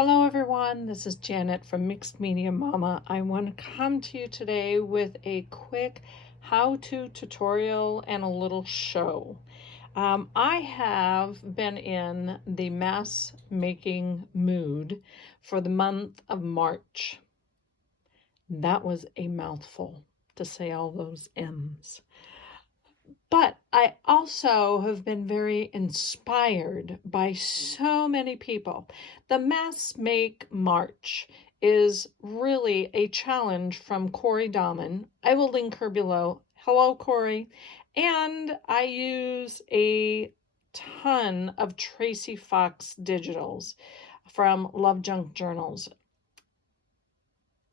Hello everyone, this is Janet from Mixed Media Mama. I want to come to you today with a quick how-to tutorial and a little show. I have been in the mass making mood for the month of March. That was a mouthful to say all those M's. But I also have been very inspired by so many people. The Mass Make March is really a challenge from Cori Dahman. I will link her below. Hello, Cori. And I use a ton of Tracie Fox digitals from LoveJunkJournals.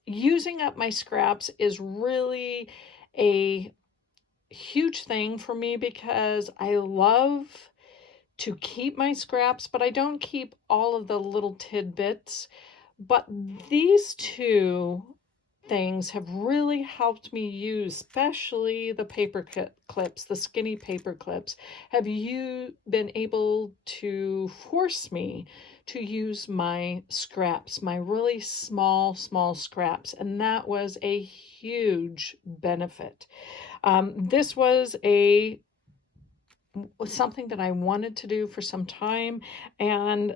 Using up my scraps is really a huge thing for me because I love to keep my scraps, but I don't keep all of the little tidbits. But these two things have really helped me use, especially the paper clips, the skinny paper clips. Have you been able to force me to use my scraps, my really small scraps? And that was a huge benefit. This was something that I wanted to do for some time, and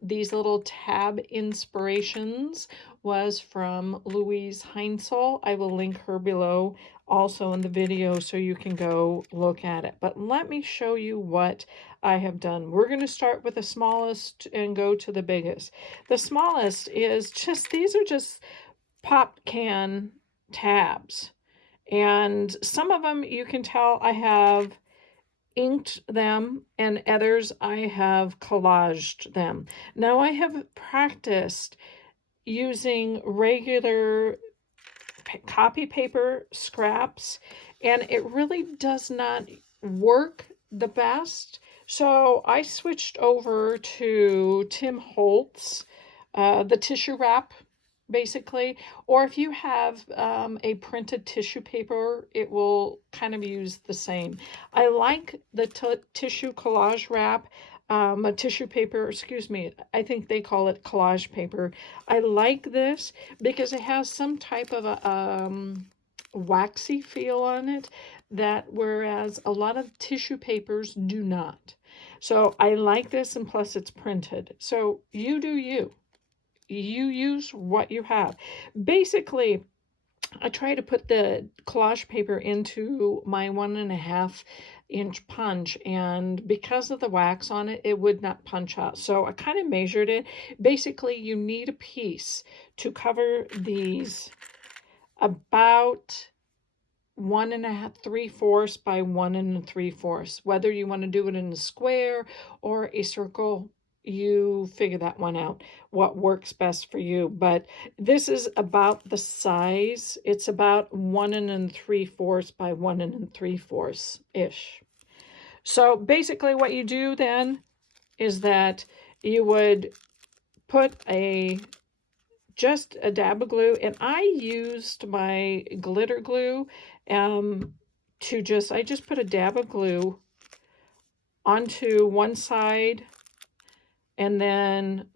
these little tab inspirations was from Louise Heinzel. I will link her below also in the video so you can go look at it. But let me show you what I have done. We're going to start with the smallest and go to the biggest. The smallest is just, these are just pop can tabs. And some of them you can tell I have inked them, and others I have collaged them. Now I have practiced using regular copy paper scraps, and it really does not work the best. So I switched over to Tim Holtz, the tissue wrap, basically, or if you have a printed tissue paper, it will kind of use the same. I like the tissue collage wrap, a tissue paper, excuse me, I think they call it collage paper. I like this because it has some type of a waxy feel on it, that whereas a lot of tissue papers do not. So I like this, and plus it's printed. So you do you. You use what you have. Basically, I try to put the collage paper into my 1.5 inch punch, and because of the wax on it, it would not punch out. So I kind of measured it. Basically, you need a piece to cover these about 1.5, 3/4 by 1 3/4. Whether you want to do it in a square or a circle, you figure that one out, what works best for you. But this is about the size. It's about 1 3/4 by 1 3/4 ish. So basically what you do then is that you would put just a dab of glue, and I used my glitter glue I just put a dab of glue onto one side, and then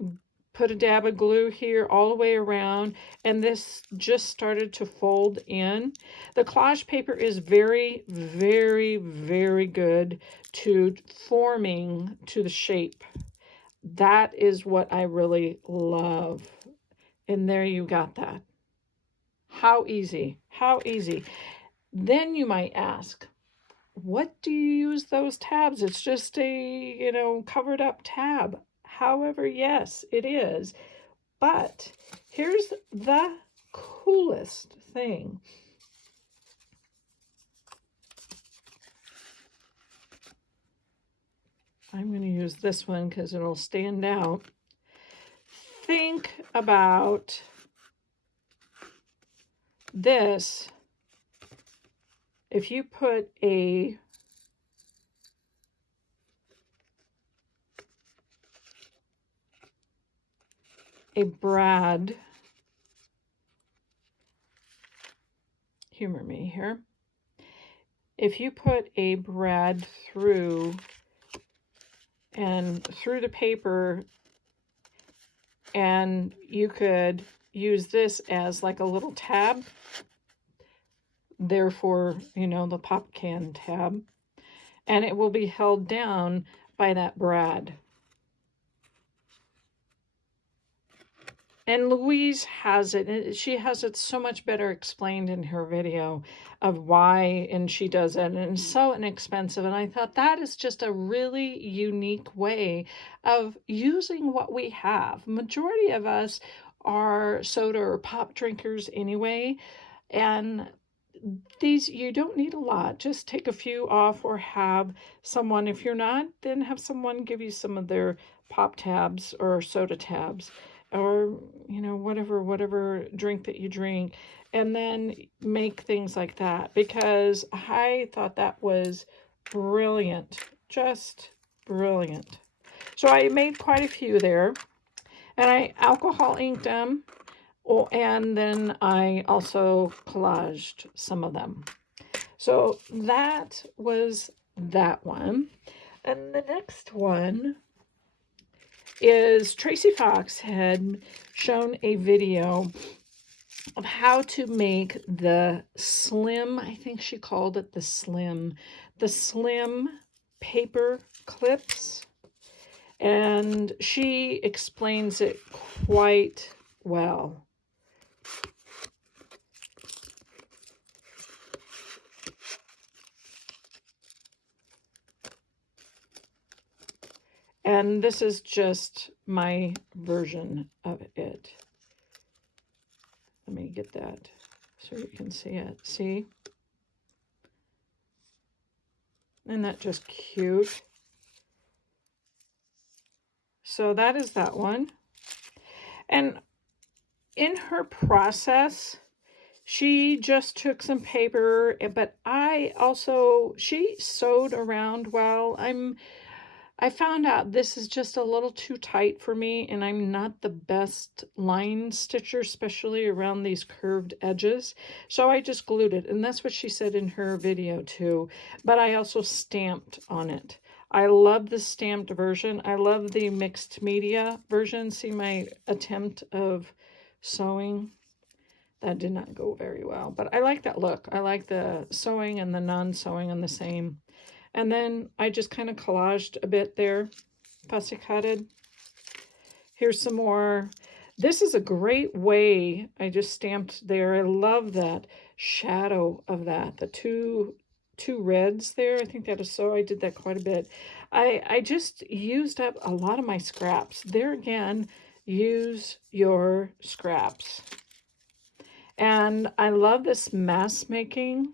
put a dab of glue here all the way around, and this just started to fold in. The collage paper is very, very, very good to forming to the shape. That is what I really love. And there you got that. How easy, how easy. Then you might ask, what do you use those tabs? It's just a, covered up tab. However, yes, it is. But here's the coolest thing. I'm going to use this one because it'll stand out. Think about this. If you put a brad, humor me here, if you put a brad through the paper And you could use this as like a little tab. Therefore, you know, the pop can tab. And it will be held down by that brad. And Louise has it. She has it so much better explained in her video of why, and she does it. And it's so inexpensive. And I thought that is just a really unique way of using what we have. Majority of us are soda or pop drinkers anyway. And these, you don't need a lot. Just take a few off, or have someone, if you're not, then have someone give you some of their pop tabs or soda tabs, or, you know, whatever drink that you drink, and then make things like that, because I thought that was brilliant, just brilliant. So I made quite a few there, and I alcohol inked them. Oh, and then I also collaged some of them. So that was that one. And the next one is Tracie Fox had shown a video of how to make the slim, I think she called it the slim paper clips. And she explains it quite well. And this is just my version of it. Let me get that so you can see it. See? Isn't that just cute? So that is that one. And in her process, she just took some paper, but she sewed around well. I found out this is just a little too tight for me, and I'm not the best line stitcher, especially around these curved edges. So I just glued it, and that's what she said in her video too. But I also stamped on it. I love the stamped version. I love the mixed media version. See my attempt of sewing? That did not go very well, but I like that look. I like the sewing and the non-sewing on the same. And then I just kind of collaged a bit there, fussy cutted. Here's some more. This is a great way. I just stamped there. I love that shadow of that. The two reds there. I think that is so. I did that quite a bit. I just used up a lot of my scraps. There again, use your scraps. And I love this mask making.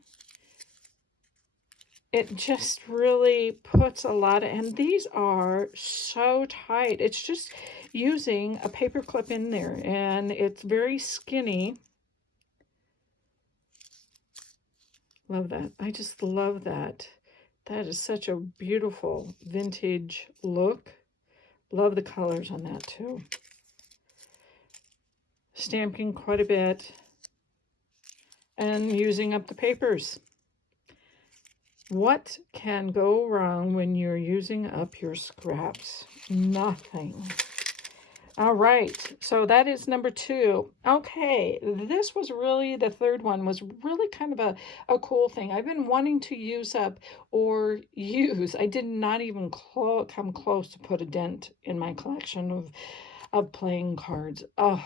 It just really puts a lot of, and these are so tight. It's just using a paper clip in there, and it's very skinny. Love that. I just love that. That is such a beautiful vintage look. Love the colors on that too. Stamping quite a bit and using up the papers. What can go wrong when you're using up your scraps? Nothing. All right, so that is number 2. Okay, this was really, the third one was really kind of a cool thing. I've been wanting to use up or use, I did not even come close to put a dent in my collection of playing cards. Oh,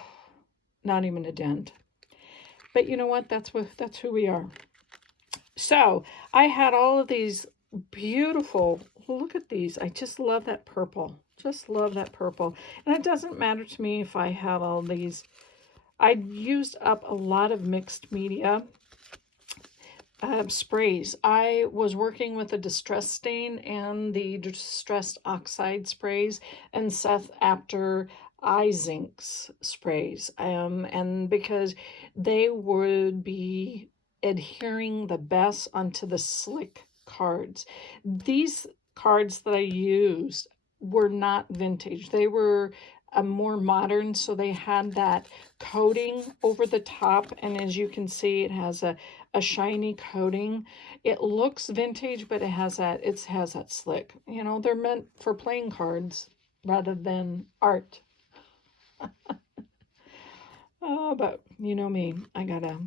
not even a dent. But you know what? That's who we are. So I had all of these beautiful, look at these. I just love that purple. Just love that purple. And it doesn't matter to me if I have all these. I used up a lot of mixed media sprays. I was working with a distress stain and the distressed oxide sprays, and Seth after Izink's sprays. And because they would be adhering the best onto the slick cards. These cards that I used were not vintage. They were more modern, so they had that coating over the top, and as you can see, it has a shiny coating. It looks vintage, but it has that slick. You know, they're meant for playing cards rather than art. But you know me, I gotta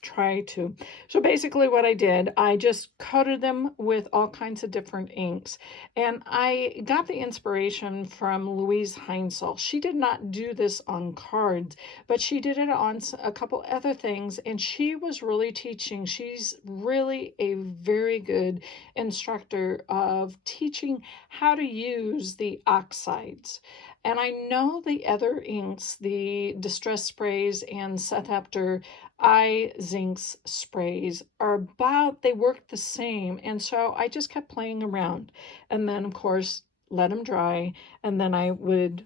try to. So basically what I did, I just coated them with all kinds of different inks. And I got the inspiration from Louise Heinzel. She did not do this on cards, but she did it on a couple other things. And she was really teaching. She's really a very good instructor of teaching how to use the oxides. And I know the other inks, the Distress Sprays and Seth Apter eye zincs sprays are about, they work the same. And so I just kept playing around. And then, of course, let them dry. And then I would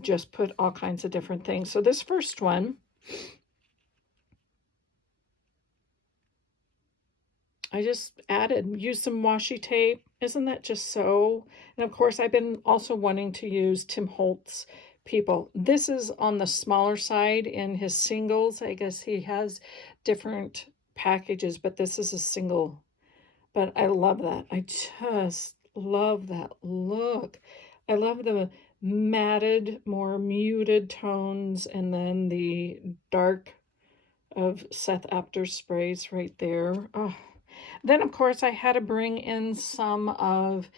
just put all kinds of different things. So this first one, I just used some washi tape. Isn't that just so? And of course, I've been also wanting to use Tim Holtz people. This is on the smaller side in his singles. I guess he has different packages, but this is a single. But I love that. I just love that look. I love the matted, more muted tones, and then the dark of Seth Apter sprays right there. Oh. Then, of course, I had to bring in some of,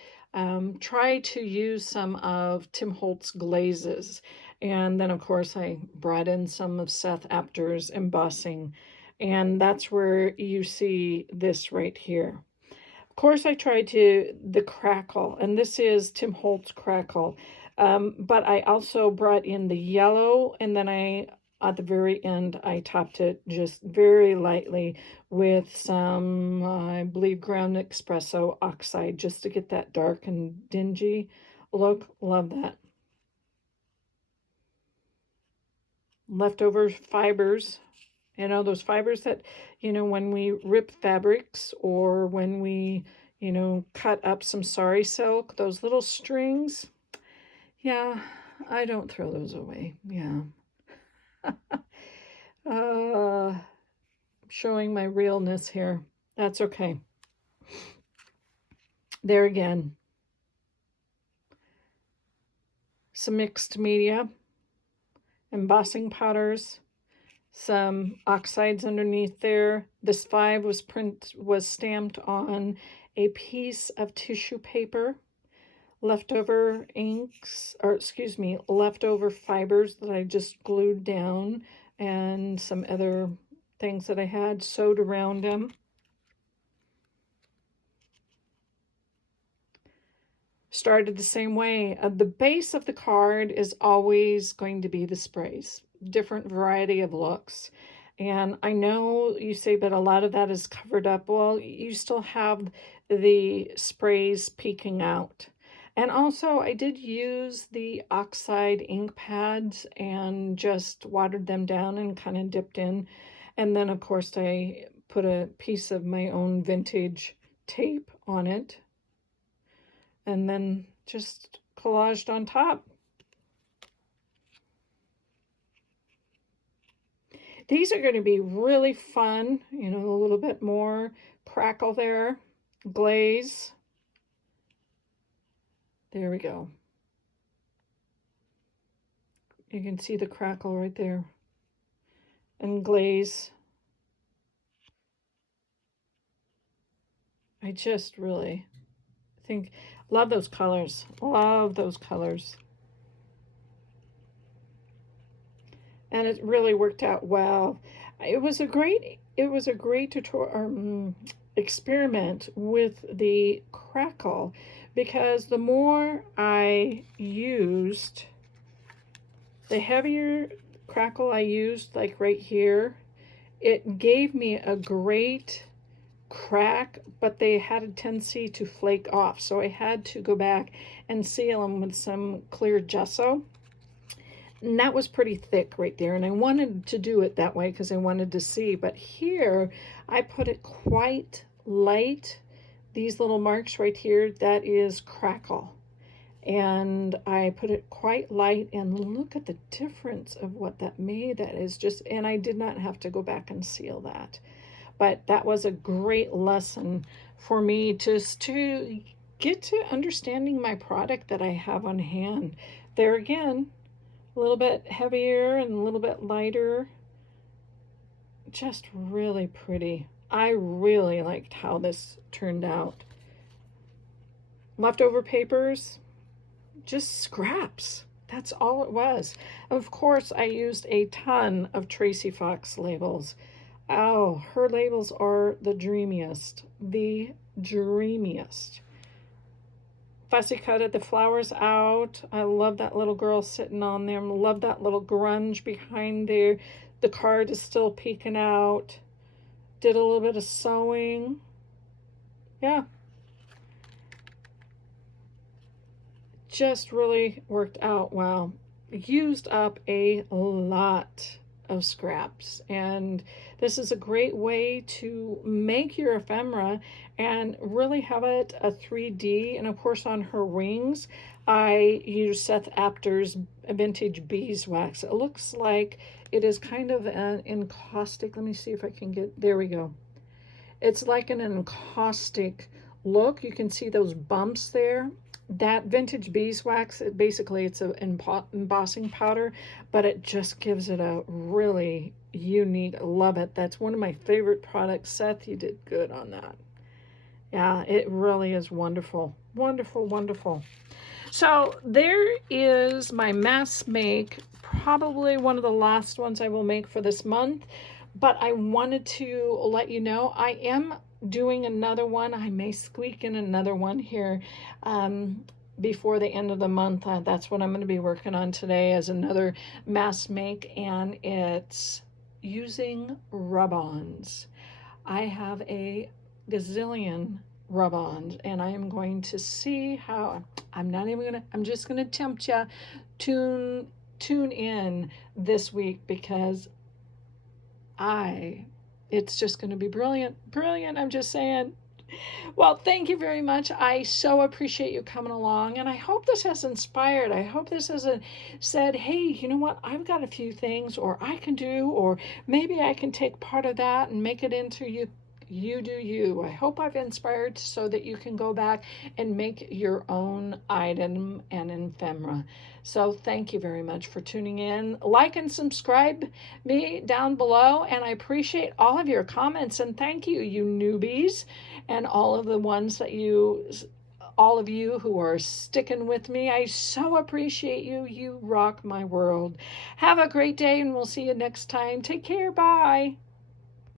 try to use some of Tim Holtz glazes. And then, of course, I brought in some of Seth Apter's embossing. And that's where you see this right here. Of course, I tried the crackle, and this is Tim Holtz crackle. But I also brought in the yellow, and then at the very end, I topped it just very lightly with some, I believe, ground espresso oxide, just to get that dark and dingy look. Love that. Leftover fibers. You know, those fibers that, when we rip fabrics or when we, cut up some sari silk, those little strings. Yeah, I don't throw those away. Yeah. Showing my realness here. That's okay. There again. Some mixed media, embossing powders, some oxides underneath there. This 5 was stamped on a piece of tissue paper. Leftover inks, or excuse me, leftover fibers that I just glued down, and some other things that I had sewed around them. Started the same way. The base of the card is always going to be the sprays, different variety of looks. And I know you say, but a lot of that is covered up. Well, you still have the sprays peeking out. And also, I did use the oxide ink pads and just watered them down and kind of dipped in. And then, of course, I put a piece of my own vintage tape on it. And then just collaged on top. These are going to be really fun. A little bit more crackle there. Glaze. There we go. You can see the crackle right there. And glaze. I just really think, love those colors. Love those colors. And it really worked out well. It was a great tutorial, experiment with the crackle, because the more I used, the heavier crackle I used, like right here, it gave me a great crack, but they had a tendency to flake off. So I had to go back and seal them with some clear gesso. And that was pretty thick right there. And I wanted to do it that way because I wanted to see. But here, I put it quite light. These little marks right here, that is crackle. And I put it quite light, and look at the difference of what that made. That is just, and I did not have to go back and seal that. But that was a great lesson for me just to get to understanding my product that I have on hand. There again, A little bit heavier and a little bit lighter. Just really pretty. I really liked how this turned out. Leftover papers, just scraps. That's all it was. Of course, I used a ton of Tracie Fox labels. Oh, her labels are the dreamiest. The dreamiest. Fussy cutted the flowers out. I love that little girl sitting on there. Love that little grunge behind there. The card is still peeking out. Did a little bit of sewing. Yeah. Just really worked out well. Used up a lot of scraps, and this is a great way to make your ephemera and really have it a 3D. And of course, on her wings I use Seth Apter's vintage beeswax. It looks like it is kind of an encaustic. Let me see if I can get, there we go. It's like an encaustic look. You can see those bumps there. That vintage beeswax, basically it's an embossing powder, but it just gives it a really unique, love it. That's one of my favorite products. Seth, you did good on that. Yeah, it really is wonderful. Wonderful, wonderful. So there is my mass make, probably one of the last ones I will make for this month, but I wanted to let you know I am doing another one. I may squeak in another one here before the end of the month. That's what I'm going to be working on today, as another mass make, and it's using rub-ons. I have a gazillion rub-ons, and I am going to see how, I'm just going to tempt you, tune in this week, because it's just going to be brilliant. I'm just saying. Well, thank you very much. I so appreciate you coming along, and I hope this has inspired. I hope this has said, hey, you know what? I've got a few things, or I can do, or maybe I can take part of that and make it into you do you. I hope I've inspired so that you can go back and make your own item and ephemera. So thank you very much for tuning in. Like and subscribe me down below, and I appreciate all of your comments, and thank you, you newbies, and all of the ones that all of you who are sticking with me. I so appreciate you. You rock my world. Have a great day, and we'll see you next time. Take care. Bye.